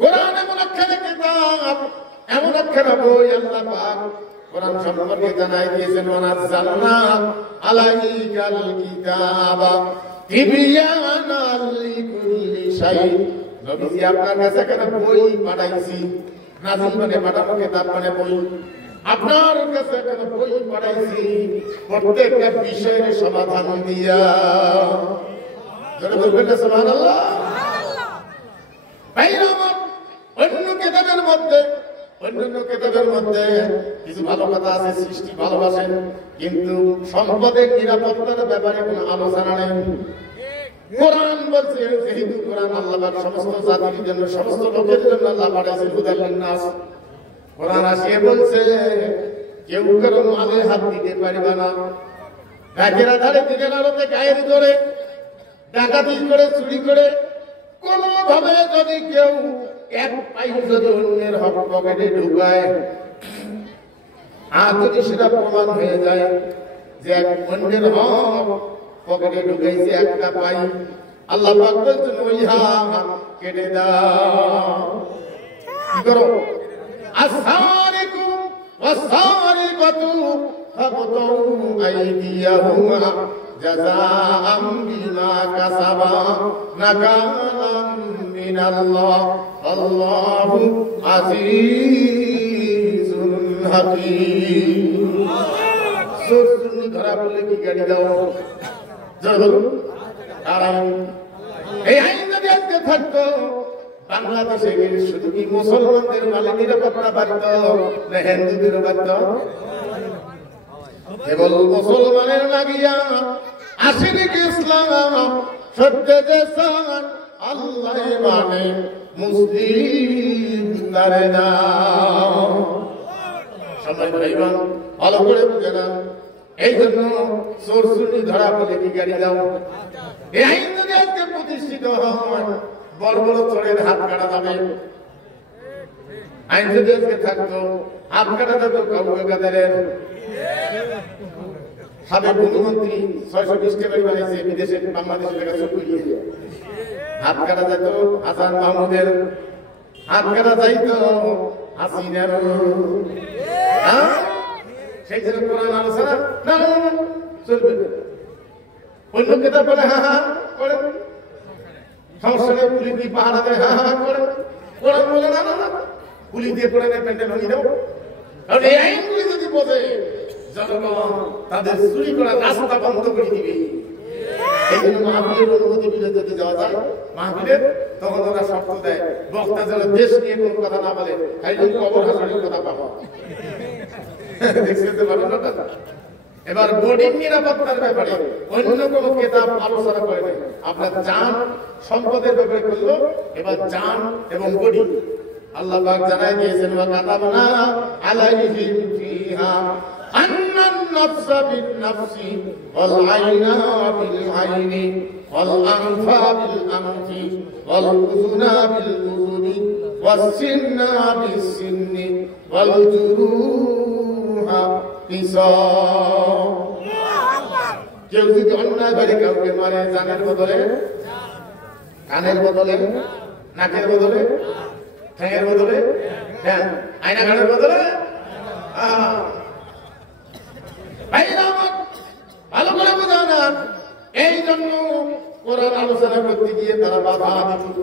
কোরআন এমন একখানা কিতাব, এমন একখানা বই আল্লাহ পাক কোরআন সম্পর্কে জানাই দিয়েছেন, ওয়ানাজ্জালনা আলাইকাল কিতাবা তিবয়ানাল লিকুল্লি শাই। নবীজি আপনার কাছে একটা বই পাঠাইছি, নাযিল মানে পাঠানো, কিতাব মানে বই। আপনার কাছে একটা বই পাঠাইছি প্রত্যেকটা বিষয়ের সমাধান দিয়া। যারা বলবেন না সুবহানাল্লাহ। অন্য কিতাবের মধ্যে কিছু ভালো কথা আছে, সৃষ্টি ভালোবাসেন, কিন্তু সম্পদের নিরাপত্তার ব্যাপারে কোনো আলোচনা নেই। কোরআন বলছে, যেহেতু কোরআন আল্লাহ সমস্ত জাতির জন্য, সমস্ত লোকের জন্য আল্লাহ পাঠাইছেন হুদাল লিন্নাস। কোরআন আসিয়ে বলছে কেউ কারো মালে হাত দিতে পারবে না। রাতের আধারে দিনের আলোতে গায়ের জোরে ডাকাতি করে, চুরি করে, কোনোভাবে যদি কেউ এক পাই যদি অন্যের হক পকেটে ঢুকায়, আর যদি সেটা প্রমাণ হয়ে যায় যে এক অন্যের হক পকেটে ঢুকাইছে একটা পাই, আল্লাহ পাক বলছেন ওই হাত কেটে দাও। কি করো? আসারিকু ওয়াসারিকাতু ফাকতু আইদিয়াহুমা জাযাআম বিমা কাসাবা নাকালাম মিনাল্লাহ আল্লাহু আজিজুন হাকীম। সুরসুনি ধরা বলে কি গাড়ি দাও জরুর। কারণ এই আইন যদি আজকে থাকতো বাংলাদেশে শুধু কি মুসলমানদের মালে নিরাপত্তা পারত না হিন্দুদেরও পারত? কেবল মুসলমানের লাগিয়া আসেনি কি ইসলাম? সত্য যে সান আল্লাহ মানে মুসলিম তারে না। সবাই ভাইবান ভালো করে বুঝে না। এই জন্য চোরচুরি ধরা বলে কি গাড়ি দাও। এই আইন যদি আজকে প্রতিষ্ঠিত হয়, বড় বড় চোরের হাত কাটা যাবে। আইন যদি আজকে থাকতো, হাত কাটা যেত কাউকে কাদের। সাবেক প্রধানমন্ত্রী 620 টাকা বানিয়েছে বিদেশে, বাংলাদেশের টাকা সব করিয়ে দিয়ে হাত কাটা যেত। হাসান মাহমুদের হাত কাটা যাইত, হাসিনার। সেই জন্য কোরআন আলোচনা না চলবে। অন্য কেতাব বলে হা হা করে, সমস্যা নেই, পুলিশ দিয়ে পাহাড়া দেয় হা হা করে। কোরআন বলে না না না, পুলিশ দিয়ে করে নেয়, প্যান্ডেল ভাঙিয়ে দেবো। কারণ এই আইনগুলি যদি বোঝে, জনগণ তাদের চুরি করার রাস্তা বন্ধ করে দিবে। এই জন্য মাহফিলের অনুমতি বিলে যদি যাওয়া যায়, মাহফিলের তখন ওরা শর্ত দেয়, বক্তা যেন দেশ নিয়ে কোনো কথা না বলে, খালি কবর হাসানের কথা পাবো। দেখতে পারো না কথা। এবার বডির নিরাপত্তার ব্যাপারে অন্য কোনো কিতাব আলোচনা করে নাই। আপনার জান সম্পদের ব্যাপারে করলো, এবার জান এবং বডি আল্লাহ পাক জানাই দিয়েছেন, ওয়া কাতাবনা আলাইহিম ফিহা আন্নান নাফসা বিন নাফসি ওয়াল আইনা বিল আইনি ওয়াল আনফা বিল আনফি ওয়াল উযুনা বিল উযুনি ওয়াস সিন্না বিস সিন্নি ওয়াল জুরুহা কিসাস। কেউ যদি অন্যায় ভাবে কাউকে মারে, জানের বদলে, কানের বদলে, নাকের বদলে, ঠ্যাঙের বদলে, আয়না ঘাটের বদলে, ভালো করে বোঝা না। এই জন্য কোরআন আলোচনা করতে গিয়ে তারা বাধা দিত।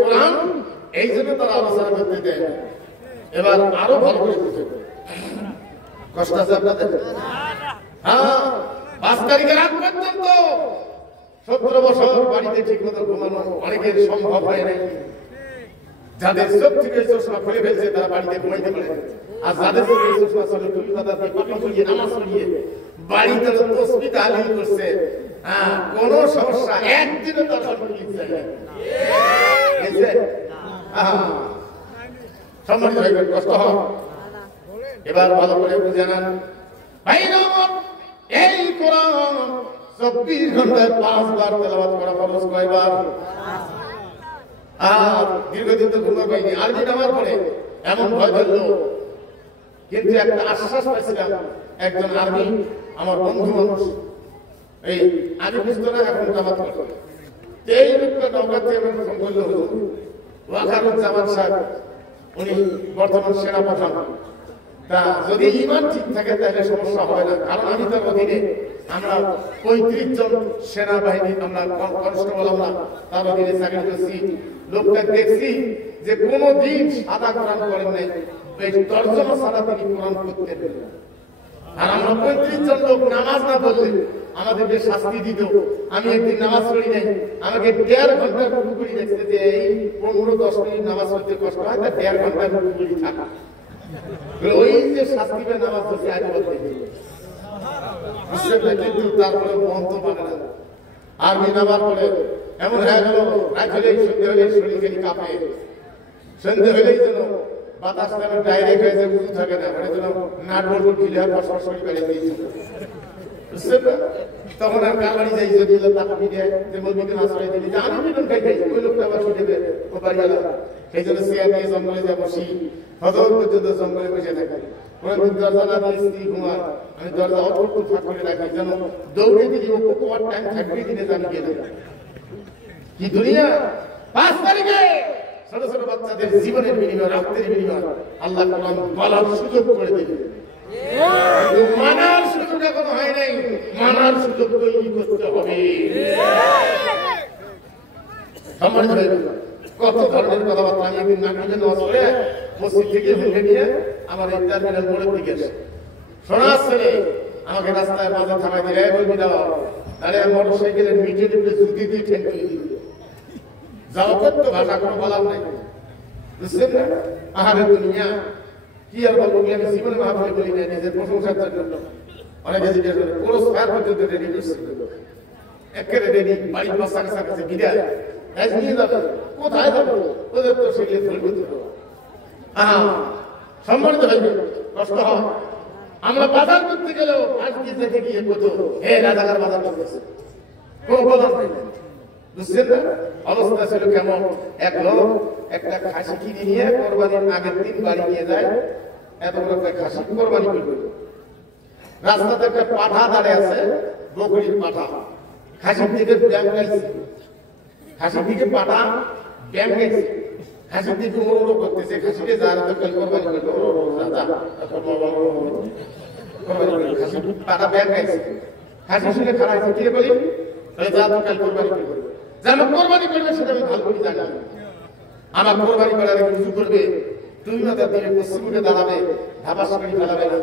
কোরআন এই জন্য তারা আলোচনা করতে দেয়। এবার আরো ভালো করে বুঝে, কষ্ট আছে আপনাদের? হ্যাঁ, 5 তারিখের আগ পর্যন্ত 17 বছর বাড়িতে ঠিক মতো ঘুমানো অনেকের সম্ভব হয় নাই। যাদের চোখ থেকে চশমা খুলে ফেলছে তারা বাড়িতে ঘুমাইতে পারে, আর যাদের চোখে চশমা চলে টুপি মাথা দিয়ে পাপা করিয়ে নামাজ পড়িয়ে বাড়িতে তসবিহ তাহলিল করছে, কোনো সমস্যা একদিনও তার সম্পর্কে লিখছে না। সম্মানিত ভাইদের কষ্ট হয়। এবার ভালো করে বুঝে নেন ভাইরা, এই কোরআন 24 ঘন্টায় 5 বার তেলাওয়াত করা ফরজ। কয়বার? আর দীর্ঘদিন তো ঘুমা পাইনি। আরবি নামার পরে এমন ভয় ধরলো, কিন্তু একটা আশ্বাস পাইছিলাম, একজন আরবি আমার বন্ধু মানুষ, এই আগে বুঝতো না, এখন জামাত করে এই লোকটা নৌকাতে আমার ফোন করলো, ওয়াকারুজ্জামান সাহেব উনি বর্তমান সেনাপ্রধান। তা যদি ইমান ঠিক থাকে তাহলে সমস্যা হবে না, কারণ আমি তার অধীনে আমরা 35 জন সেনাবাহিনী আমরা কনস্টেবল আমরা তার অধীনে চাকরি করছি। লোকটা দেখছি যে কোনোদিন সাদা কোরআন করেন নাই, এই তর্জমা ছাড়া তিনি কোরআন করতেন। আর আমরা 35 জন লোক নামাজ না পড়লে আমাদেরকে শাস্তি দিত। আমি একদিন নামাজ পড়ি নাই, আমাকে 1.5 ঘন্টা কুকুরি দেখছে যে এই 15-10 মিনিট নামাজ পড়তে কষ্ট হয়, তা 1.5 ঘন্টা কুকুরি থাকা ওই যে শাস্তি পেয়ে নামাজ পড়ছে আজ বলতে কিন্তু তারপরে মন তো মানে না। আর্মি নামার পরে এমন হয়ে গেল রাত হলেই সন্ধ্যে হলে শরীর খালি কাঁপে, সন্ধ্যে হলেই যেন বাতাস যেন ডাইরেক্ট হয়ে যায়, বুঝতে থাকে না, মানে যেন নাট বলবো ঢিলে ফসফস শরীর বেড়ে দিয়েছে, বুঝছেন না? তখন আর কারবারি যাই যদি টাকা দিয়ে যে বলবি আশ্রয় দিলি যে আমি বেতন খাই খাই, ওই লোকটা আবার শুনে দেবে ও বাড়ি গেল। সেই জন্য চেয়ার নিয়ে জঙ্গলে যা বসি, হজর পর্যন্ত জঙ্গলে বসে থাকে। কোনদিন দরজা না দিয়ে স্ত্রী ঘুমায়, আমি দরজা অল্প ফাঁক করে রাখি যেন দৌড়ে দিলি ও কোয়ার টাইম থাকবে দিনে জানি গেলে কি দুনিয়া। 5 তারিখে ছোট ছোট বাচ্চাদের জীবনের বিনিময়, রক্তের বিনিময় আল্লাহ কোরআন বলার সুযোগ করে দেবে। মানার সুযোগ এখন হয় নাই, মানার সুযোগ তৈরি করতে হবে। কত ধরনের কথাবার্তা আমি একদিন নাকিলে নামাজ পড়ে মসজিদ থেকে ভেঙে নিয়ে আমার এই টার্মিনাল মোড়ের দিকে শোনার ছেলে আমাকে রাস্তায় মাঝে থামাই দিয়ে বলবি না, আরে মোটর সাইকেলের মিটে টিপে জুতি দিয়ে ঠেক করে দিল। যাও করতো ভাষা কোনো বলার নাই, বুঝছেন না? আহারে দুনিয়া কি আর বলবো, আমি জীবনে মাথায় বলি না, নিজের প্রশংসার জন্য অনেকে জিজ্ঞেস করে পুরস্কার পর্যন্ত রেডি করছিল, একেবারে রেডি, বাড়ির বাচ্চার কাছে বিদায় নিয়ে যাবে, কোথায় যাবো, ওদের তো সেগুলো ফেলবে তো সম্মানিত হইবে, কষ্ট হয়। আমরা বাজার করতে গেলেও আজকে দেখে গিয়ে কত হে রাজাকার বাজার করতেছে, কোন বলার নাই, বুঝছেন না? অবস্থা ছিল কেমন, এক লোক একটা খাসি কিনে নিয়ে কোরবানির আগের দিন বাড়ি নিয়ে যায়, এত বড় একটা খাসি কোরবানি করবে। রাস্তাতে একটা পাঠা দাঁড়িয়ে আছে, বকরির পাঠা, খাসির দিকে ব্যাগ গাইছে, খাসির দিকে পাঠা ব্যাগ গাইছে, খাসির দিকে ওড়ো করতেছে, খাসিকে যার কোরবানি করবে, খাসি পাঠা ব্যাগ গাইছে, খাসি শুনে খারাপ হয়েছে, কি বলি যা তো কাল কোরবানি করবে, যারা কোরবানি করবে সেটা আমি ভালো করে জানি। আমার কোরবানি করার কিছু করবে, তুমি মাথা দিয়ে পশ্চিমে দাঁড়াবে, ধাবাস করে ফেলাবে না,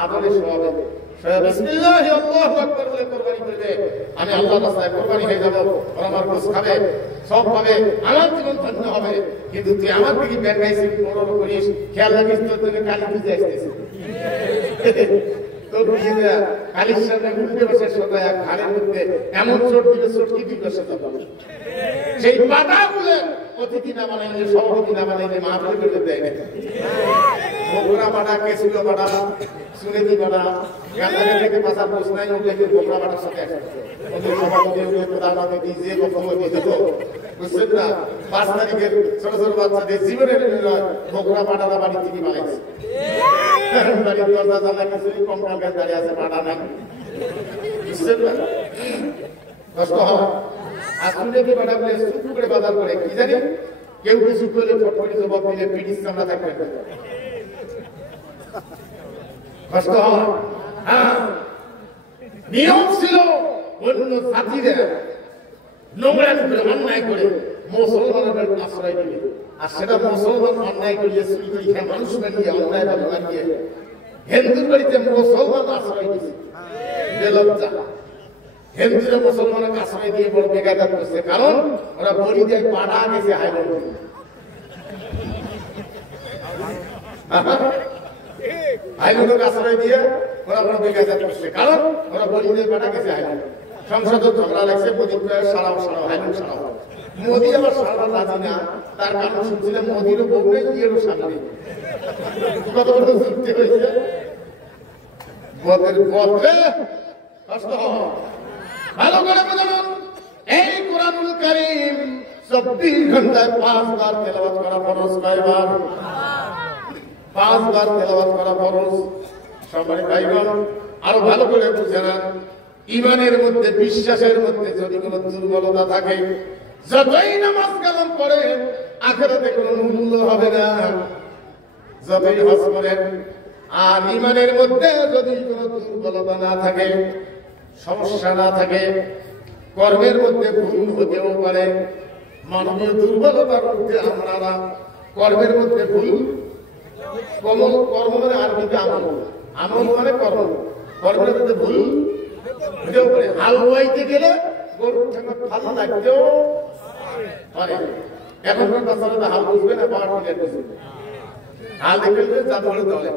আদরে শোয়াবে, বিসমিল্লাহ আল্লাহু আকবার বলে কোরবানি করবে। আমি আল্লাহর রাস্তায় কোরবানি হয়ে যাব, আর আমার গোশ খাবে, সব পাবে, আমার জীবন ধন্য হবে। কিন্তু তুই আমার দিকে ব্যাগ গাইছিস, বড় করিস, খেয়াল রাখিস তোর জন্য কালী পুজো আসতেছে, তোর বুঝিয়ে কালীর সামনে উল্টে বসে সোজা ঘাড়ের মধ্যে এমন চোট দিবে, চোটকি দিবে সেটা সেই পাতা বলে অতিথি না বানাইলে, সভাপতি না বানাইলে মা বলে করে দেয় না। বগুড়া পাটা, কেসুলো পাটা, সুনেতি পাটা, গাঁদা থেকে পাশার পোষ নাই, ওগুলো বগুড়া পাটার সাথে আসে। ওদের সভাপতি, ওদের প্রধানমন্ত্রী যে বক্তব্য দিত, বুঝছেন না? 5 তারিখের ছোট ছোট বাচ্চাদের জীবনের বগুড়া পাটারা বাড়ি থেকে বানাইছে। বাড়ির দরজা জানা কিছুই কম টাকায় দাঁড়িয়ে আছে, পাটা নাই, বুঝছেন না? কষ্ট হয়। আসলে কি পাটা বলে চুপ করে বাজার করে, কি জানি কেউ কিছু করলে ফটফটি জবাব দিলে পিটিস চামড়া থাকবে, কষ্ট হয়। নিয়ম ছিল অন্য জাতিরা নোংরা করে অন্যায় করে মুসলমানদের আশ্রয় দিবে, আর সেটা মুসলমান অন্যায় করিয়ে চুরি করে খেয়ে মানুষ বানিয়ে অন্যায় বানিয়ে হিন্দুর বাড়িতে মুসলমান আশ্রয় দিয়েছে, বেলজ্জা। হিন্দুরা মুসলমানকে আশ্রয় দিয়ে বড় বেকায়দাত করছে, কারণ ওরা বলি দিয়ে পাড়া গেছে হাই বল, হাইলোকে আশ্রয় দিয়ে ওরা বড় বেকায়দাত করছে, কারণ ওরা বলি দিয়ে পাড়া গেছে হাই বল। সংসদ ঝগড়া লাগছে, মোদী সারাও সারাও, হাইলোক সারাও। মোদী আবার সারা রাজি না, তার কারণ শুনছিলাম মোদীরও বউ নেই, ইয়েরও সামনে কত বড় যুক্তি হয়েছে, বদের বদলে কষ্ট হয়। ভালো করে বুঝুন, এই কোরআনুল কারীম 24 ঘন্টায় 5 বার তেলাওয়াত করা ফরজ, কয়বার? 5 বার তেলাওয়াত করা ফরজ। সম্মানিত ভাইগণ, আরো ভালো করে বুঝেন, ঈমানের মধ্যে, বিশ্বাসের মধ্যে যদি কোনো দুর্বলতা থাকে, যতই নামাজ কালাম পড়ে আখিরাতে কোনো মূল্য হবে না। যতই হজ করেন আর ঈমানের মধ্যে যদি কোনো দুর্বলতা না থাকে, সমস্যা না থাকে, কর্মের মধ্যে ভুল হতেও পারে। মানবীয় দুর্বলতার মধ্যে আমরা কর্মের মধ্যে ভুল, কর্ম মানে আরবিতে আমল, আমল মানে কর্ম, কর্মের মধ্যে ভুল হতেও পারে। হাল বইতে গেলে গরুর ঠেঙ্গা ভালো লাগতেও পারে। এখনকার বাচ্চারা হাল বুঝবে না, পাওয়ার টিলার বুঝবে, হাল দেখে জাদু হলে